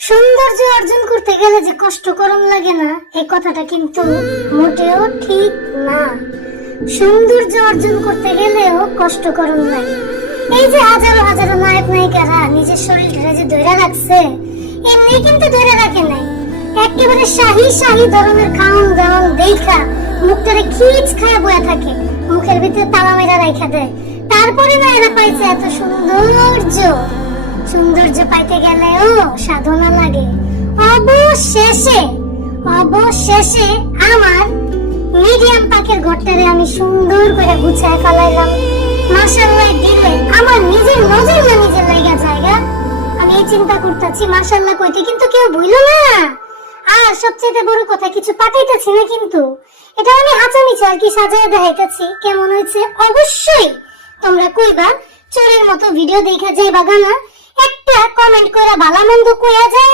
সৌন্দর্য অর্জন করতে গেলে যে কষ্ট করন লাগে না, এই কথাটা কিন্তু মোটেও ঠিক না। সৌন্দর্য অর্জন করতে গেলেও কষ্ট করন লাগে। এই যে হাজারো হাজারো নায়ক নায়িকারা নিজের শরীরটা যে ধরে রাখছে, এমনি কিন্তু ধরে রাখে নাই। একেবারে শাহী শাহী ধরনের খাওন দাওন দেখা মুখটারে খিচ খায় বয়া থাকে, মুখের ভিতরে তালা মেরা রাখা দেয়। তারপরে না এরা পাইছে এত সৌন্দর্য। সৌন্দর্য পাইতে গেলেও সাধনা লাগে। অবশেষে অবশেষে আমার মিডিয়াম পাকের ঘরটারে আমি সুন্দর করে গুছায় ফেলাইলাম। মাশাআল্লাহ দিলে আমার নিজের নজর না নিজের লাগা জায়গা। আমি এই চিন্তা করতেছি মাশাআল্লাহ কইতে, কিন্তু কেউ ভুলো না। আর সবচেয়ে বড় কথা, কিছু পাঠাইতেছি না কিন্তু, এটা আমি হাঁচামিচা আর কি সাজায় দেখাইতেছি। কেমন হয়েছে অবশ্যই তোমরা কইবা। চোরের মতো ভিডিও দেখা যায় বাগানা, একটা কমেন্ট করে ভালো মন্দ কইয়া যায়